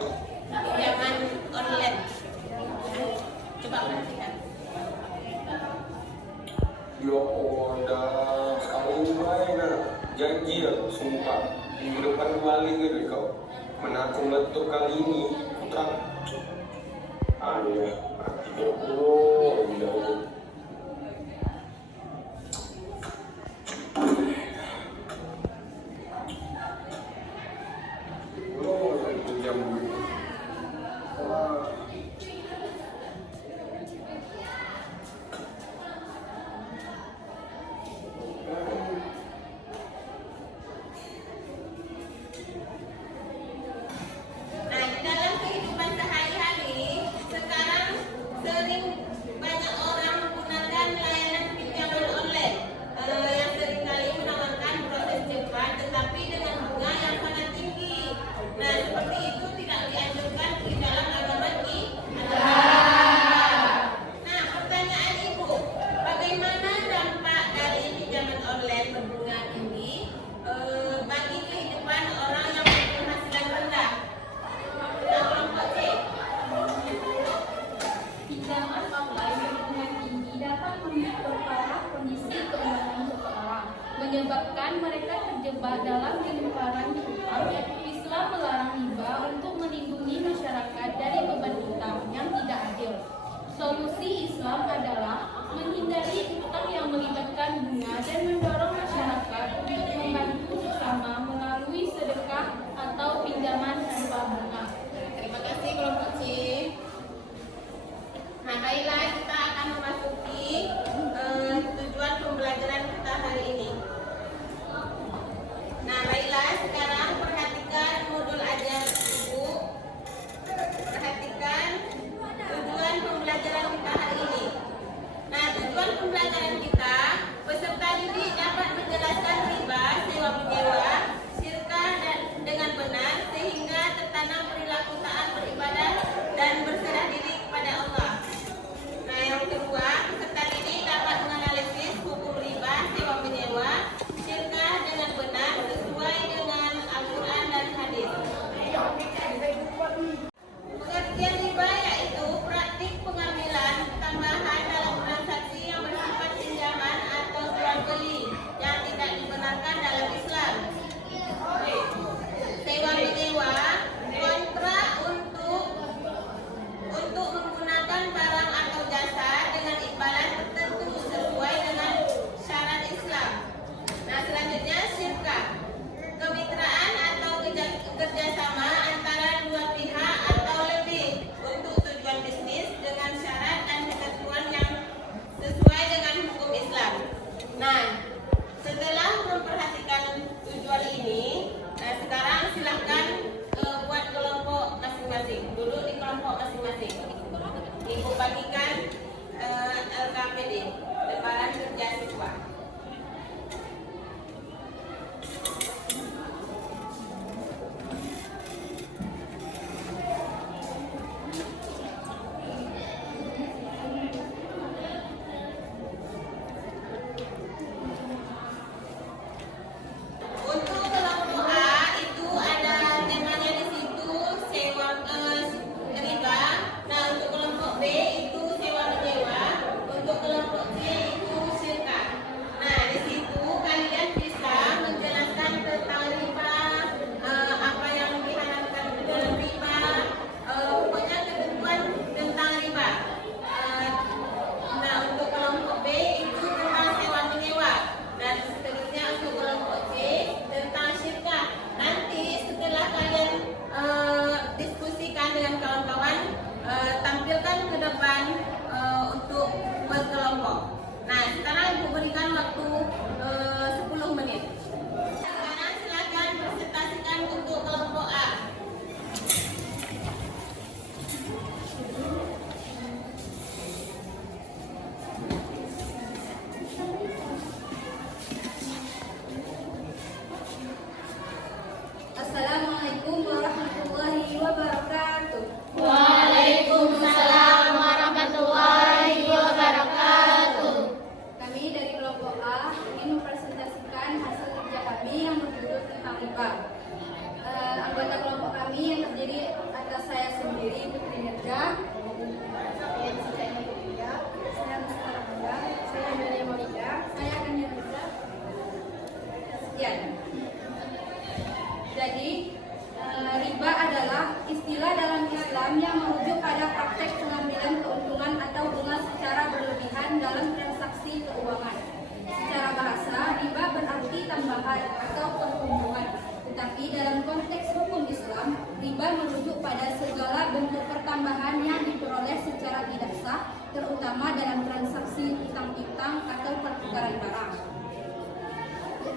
pinjaman online. Coba perhatikan. Ya Allah, dah sekali ini baik dah. Janji ya, sumpah. Minggu depan balik ke kau. Menakut meletup kali ini, putra. Ya, 30 lebih dahulu. Jam menyebabkan mereka terjebak dalam lingkaran hutang. Islam melarang riba untuk melindungi masyarakat dari beban hutang yang tidak adil. Solusi Islam adalah menghindari hutang yang melibatkan bunga dan mendorong masyarakat untuk membantu sesama melalui sedekah atau pinjaman tanpa bunga. Terima kasih kelompok C. Nah, baiklah kita akan memasuki tujuan pembelajaran kita hari ini. Nah, baiklah sekarang perhatikan modul ajar Ibu. Perhatikan tujuan pembelajaran kita hari ini. Nah, tujuan pembelajaran kita, peserta didik dapat menjelaskan riba, sewa menyewa, syirkah dengan benar sehingga tertanam perilaku taat beribadah dan berserah diri kepada Allah. Nah, yang kedua, peserta didik dapat menganalisis hukum riba, sewa menyewa, syirkah dengan benar sesuai dengan Al-Quran dan hadis. Pengertian riba yaitu praktik pengambilan tambahan dalam transaksi yang bersifat pinjaman atau jual beli yang tidak dibenarkan dalam Islam. Sewa menyewa, kontrak untuk menggunakan barang atau jasa dengan imbalan tertentu sesuai dengan syarat Islam. Nah, selanjutnya syirkah, kemitraan atau kerjasama antara dua pihak atau lebih untuk tujuan bisnis dengan syarat dan ketentuan yang sesuai dengan hukum Islam. Nah, setelah memperhatikan tujuan ini, sekarang silahkan buat kelompok masing-masing. Duduk di kelompok masing-masing. Ibu bagikan LKPD, lembaran kerja siswa. Untuk kelompok A itu ada temanya di situ sewa riba. Nah, untuk kelompok B itu sewa menyewa. Untuk kelompok C itu syirkah. Nah, di situ kalian bisa menjelaskan tentang riba, apa yang diharapkan dalam riba, pokoknya ketentuan tentang riba. Nah, untuk kelompok B itu tentang sewa menyewa. Dan seterusnya untuk kelompok C tentang syirkah. Nanti setelah kalian diskusikan dengan kawan-kawan, tampilkan ke depan untuk berkelompok. Nah, sekarang Ibu berikan waktu 10 menit. Sekarang silakan presentasikan untuk kelompok A. Assalamualaikum warahmatullahi wabarakatuh. Waalaikumsalam warahmatullahi wabarakatuh. Kami dari kelompok A ingin atas saya sendiri, Putri Nirja. Saya Mustafa Ramadan. Saya Amelia Maulida. Saya akan Nirja. Sekian. Jadi, riba adalah istilah dalam Islam yang merujuk pada praktek pengambilan keuntungan atau bunga secara berlebihan dalam transaksi keuangan. Secara bahasa, riba berarti tambahan atau pertumbuhan. Tetapi dalam konteks hukum Islam, riba merujuk pada segala bentuk pertambahan yang diperoleh secara tidak sah, terutama dalam transaksi utang piutang atau pertukaran barang.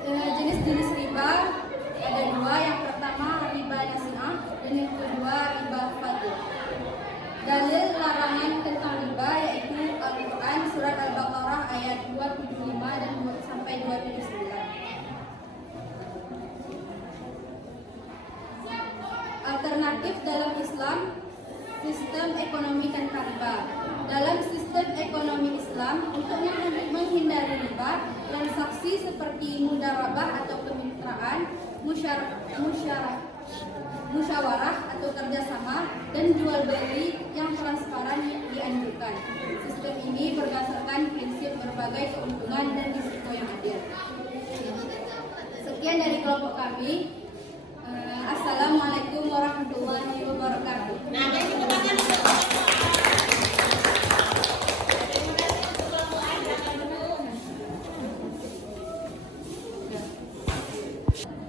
Jenis-jenis riba ada dua. Yang pertama riba nasi'ah dan yang kedua riba fadl. Dalil larangan tentang riba yaitu Al-Quran surat Al-Baqarah ayat 275 dan sampai 279. Alternatif dalam Islam, sistem ekonomi tanpa riba. Dalam sistem ekonomi Islam, untuk menghindari riba, transaksi seperti mudharabah atau kemitraan, musyawarah atau kerjasama, dan jual beli yang transparan dianjurkan. Sistem ini berdasarkan prinsip berbagai keuntungan dan risiko yang adil. Sekian dari kelompok kami. Assalamualaikum warahmatullahi wabarakatuh. Nah, jadi kita makan dulu.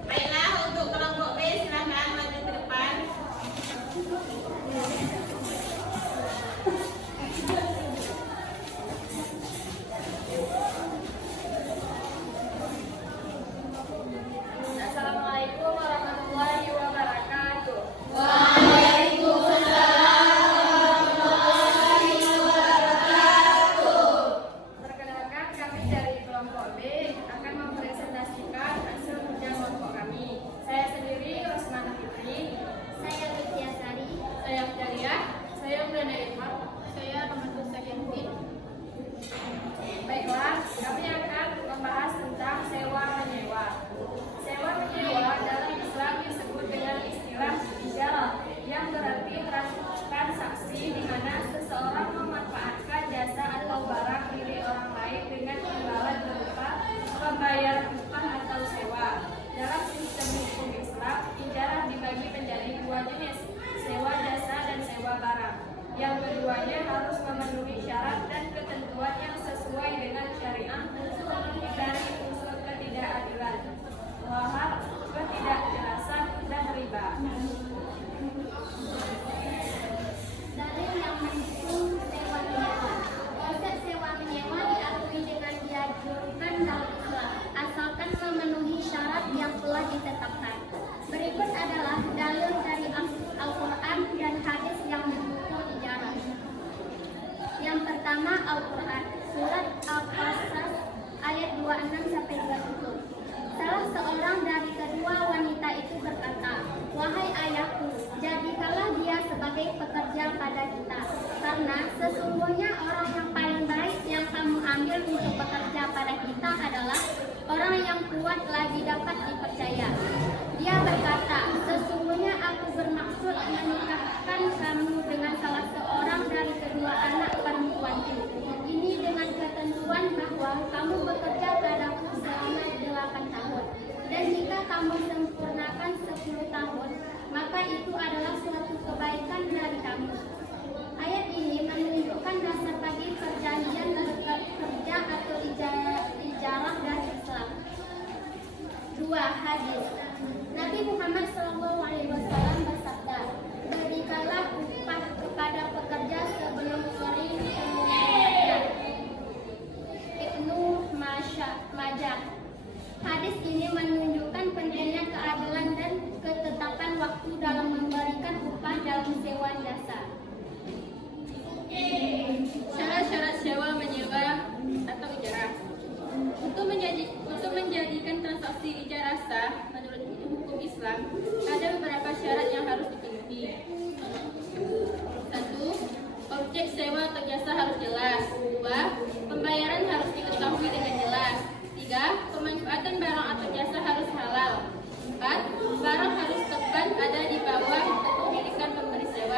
Baiklah, untuk kelompok B silakan maju ke depan. Assalamualaikum warahmatullahi wabarakatuh. Perkenalkan, kami dari kelompok B akan mempresentasikan hasil kerja kelompok kami. Saya sendiri Rosmana Fitri. Saya Widya Sari. Saya Dariah. Saya Brenda Irma. Saya Ramadan Sakinti. Baiklah, kami akan membahas tentang sewa menyewa. Sewa menyewa dalam Islam disebut dengan istilah ijarah, yang berarti transaksi di mana seseorang memanfaatkan jasa atau barang milik orang lain dengan imbalan berupa pembayaran upah atau sewa. Dalam sistem hukum Islam, ijarah dibagi menjadi dua jenis, sewa jasa dan sewa barang. Yang keduanya harus memenuhi syarat dan ketentuan yang sesuai dengan syariah untuk menghindari unsur ketidakadilan, mahar, ketidakjelasan, dan riba. Dalil yang mendukung sewa menyewa. Konsep sewa menyewa diakui dengan dianjurkan dalam Islam, asalkan memenuhi syarat yang telah ditetapkan. Berikut adalah dalil dari Al-Quran dan hadis yang mendukung ijarah. Yang pertama Al-Quran, surat Al-Qasas ayat 26 sampai 27. Salah seorang dari kedua wanita itu berkata, "Wahai ayahku, jadikanlah dia sebagai pekerja pada kita, karena sesungguhnya orang yang paling baik yang kamu ambil untuk bekerja pada kita adalah orang yang kuat lagi dapat dipercaya." Dia berkata, "Sesungguhnya aku bermaksud menikahkan kamu dengan salah seorang dari kedua anak perempuanku. Ini dengan ketentuan bahwa kamu bekerja padaku selama 8 tahun. Dan jika kamu sempurnakan 10 tahun, maka itu adalah suatu kebaikan dari kamu." Ayat ini menunjukkan dasar bagi perjanjian kerja atau ijarah dari Islam. 2. Hadis. Nabi Muhammad SAW bersabda, "Berikanlah upah kepada pekerja sebelum sering kemudian." Ibnu Majah. Hadis ini menunjukkan pentingnya keadilan dan ketetapan waktu dalam memberikan upah dalam sewa jasa. Syarat-syarat sewa menyewa atau ijarah. Untuk menjadikan transaksi ijarah sah menurut hukum Islam, ada beberapa syarat yang harus dipenuhi. 1. Objek sewa atau jasa harus jelas. 2. Pembayaran harus diketahui dengan jelas. 3. Pemanfaatan barang atau jasa harus halal. 4. Barang harus tepat ada di bawah kepemilikan pemberi sewa.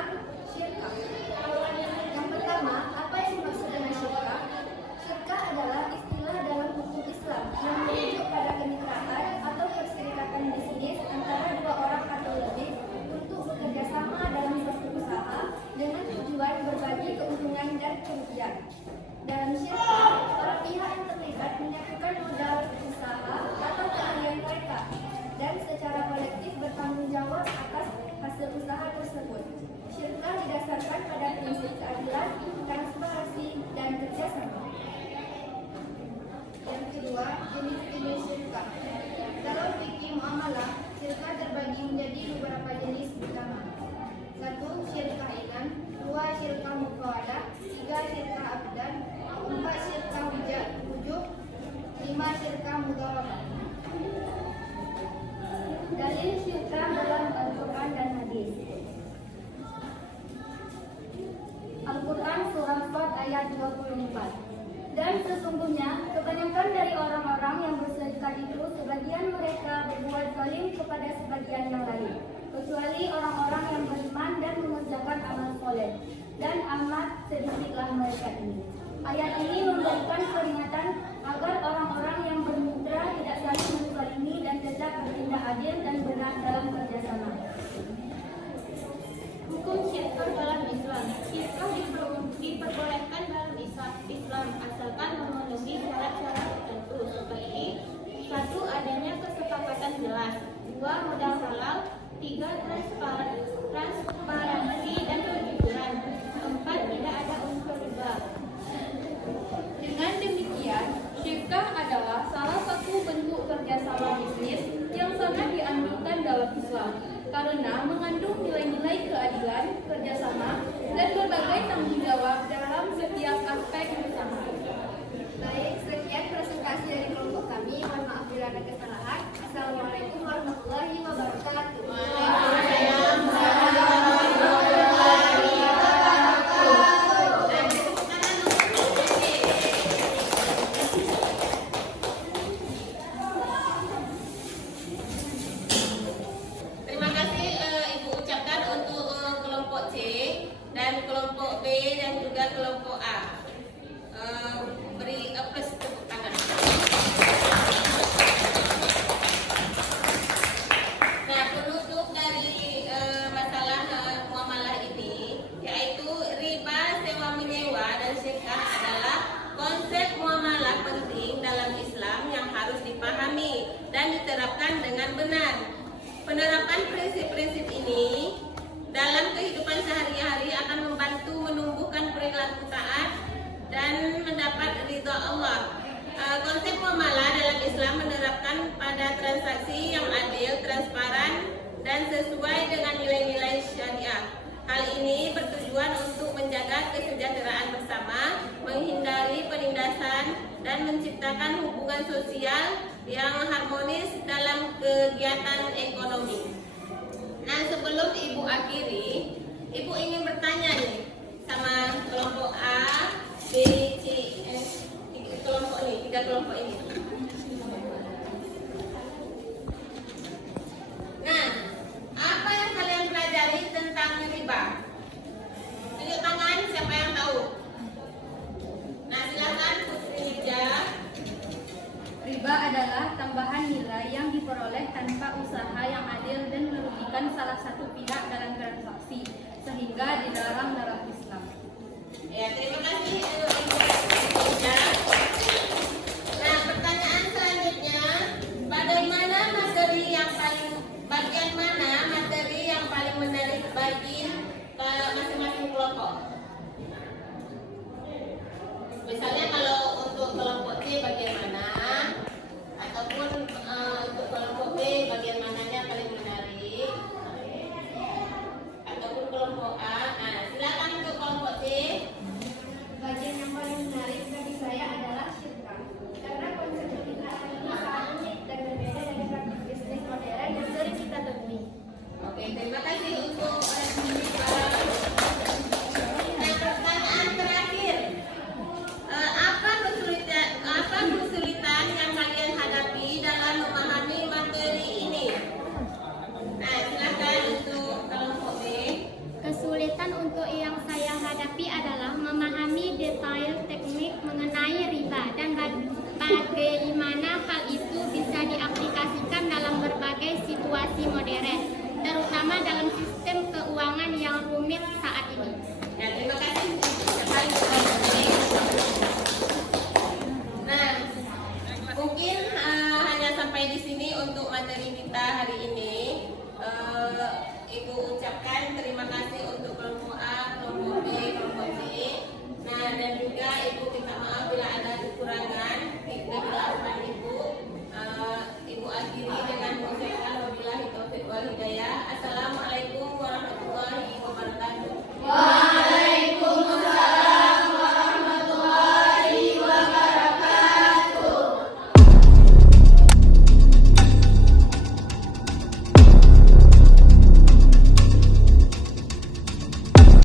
tentang syirkah. Yang pertama, apa yang dimaksud dengan syirkah? Syirkah adalah istilah dalam hukum Islam yang merujuk pada kemitraan atau perserikatan bisnis antara dua orang atau lebih untuk bekerja sama dalam suatu usaha dengan tujuan berbagi keuntungan dan kerugian. Dalam syirkah, para pihak yang terlibat menyatukan modal usaha atau keahlian mereka dan secara kolektif bertanggung jawab atas hasil usaha tersebut. Syirkah didasarkan pada prinsip keadilan, transparansi, dan kerjasama. Yang kedua, jenis-jenis syirkah. Dalam fikih muamalah, syirkah terbagi menjadi beberapa jenis utama. 1. Syirkah inan, 2. Syirkah muqawadah, 3. Syirkah abdan, 4. Syirkah wujud, 5. Syirkah mudharabah. Dalil syirkah dalam Al-Quran dan Hadis. Al-Quran Surah Sad ayat 24. Dan sesungguhnya kebanyakan dari orang-orang yang berserikat itu sebagian mereka berbuat zalim kepada sebagian yang lain, kecuali orang-orang yang beriman dan mengerjakan amal soleh, dan amat sedikitlah mereka ini. Ayat ini memberikan peringatan agar orang-orang yang bermitra tidak saling menzalimi dan tetap bertindak adil dan benar dalam kerjasama. Hukum syirkah dalam Islam. Syirkah diperbolehkan dalam Islam asalkan memenuhi syarat-syarat tertentu seperti 1. Adanya kesepakatan jelas, 2. Modal halal, 3. Transparansi dan kejujuran, 4. Tidak ada unsur riba. Dengan demikian, syirkah adalah salah satu bentuk kerjasama bisnis yang sangat dianjurkan dalam Islam karena mengandung nilai-nilai keadilan, kerjasama, dan berbagai tanggung jawab dalam setiap aspek bersama. Baik, sekian presentasi dari kelompok kami. Mohon maaf bila ada kesalahan. Assalamualaikum warahmatullahi wabarakatuh. Terima kasih Ibu ucapkan untuk kelompok C dan kelompok B dan juga kelompok A. Beri plus tepuk tangan. Nah, penutup dari masalah muamalah ini yaitu riba, sewa menyewa, dan syirkah adalah konsep muamalah penting dalam Islam yang harus dipahami dan diterapkan dengan benar. Penerapan prinsip-prinsip ini dalam kehidupan sehari-hari akan membantu menumbuhkan perilaku taat dan mendapat ridha Allah. Konsep muamalah dalam Islam menerapkan pada transaksi yang adil, transparan, dan sesuai dengan nilai-nilai syariah. Hal ini bertujuan untuk menjaga kesejahteraan bersama, menghindari penindasan, dan menciptakan hubungan sosial yang harmonis dalam kegiatan ekonomi. Nah, sebelum Ibu akhiri, Ibu ingin bertanya nih sama kelompok A, B, C, S, tiga kelompok ini. Nah, apa yang kalian pelajari tentang riba? Tunjuk tangan siapa yang tahu. Nah, silakan Putri Hija. Riba adalah tambahan nilai yang diperoleh tanpa usaha yang adil dan merugikan salah satu pihak dalam transaksi, sehingga dilarang dalam